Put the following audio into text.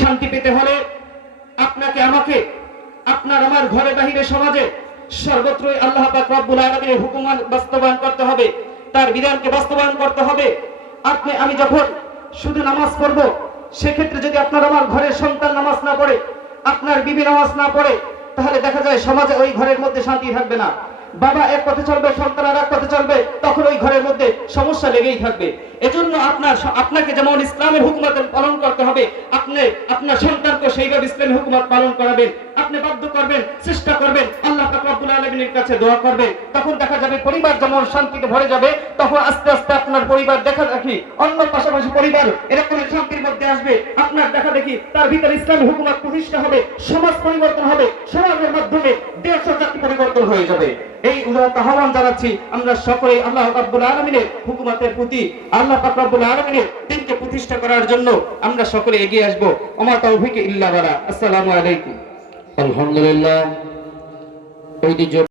শান্তি পেতে হলে আপনাকে আমাকে আপনার আমার ঘরে বাহিরে সমাজে সর্বত্রই আল্লাহ পাক রব্বুল আলামিনের হুকুম বাস্তবায়ন করতে হবে, তার বিধানকে বাস্তবায়ন করতে হবে। আমি যখন শুধু নামাজ পড়ব, সেক্ষেত্রে যদি আপনার আমার ঘরের সন্তান নামাজ না পড়ে, আপনার বিবি নামাজ না পড়ে, তাহলে দেখা যায় সমাজে ওই ঘরের মধ্যে শান্তি থাকবে না। বাবা এক পথে চলবে, সন্তান আর এক পথে চলবে, তখন ওই ঘরের মধ্যে সমস্যা লেগেই থাকবে। এজন্য আপনাকে যেমন ইসলামের হুকুমত পালন করতে হবে, আপনি আপনার সন্তানকে সেইভাবে ইসলামের হুকুমত পালন করাবেন। আপনি বাধ্য করবেন, চেষ্টা করবেন, আল্লাহ পাক রব্বুল আলামিনের কাছে দোয়া করবেন। তখন দেখা যাবে পরিবার যেমন শান্তিতে ভরে যাবে, তখন আস্তে আস্তে আপনার পরিবার দেখা দেখি অন্য পাশাপাশি পরিবার এরকম শান্তির মধ্যে আসবে। আপনার দেখা দেখি তার ভিতরে ইসলামের হুকুমত প্রতিষ্ঠা হবে, সমাজ পরিবর্তন হবে, সমাজের মাধ্যমে দেশ ও জাতি পরিবর্তন হয়ে যাবে। এই উদাহরণ আহ্বান জানাচ্ছি আমরা সকলেই আল্লাহ রাব্বুল আলামিনের হুকুমতের প্রতি, আল্লাহ পাক রব্বুল আলামিনের দ্বীনকে প্রতিষ্ঠা করার জন্য আমরা সকলে এগিয়ে আসব। ওমা তাওফীক ইল্লা বিল্লাহ। আসসালামু আলাইকুম। আলহামদুলিল্লাহ।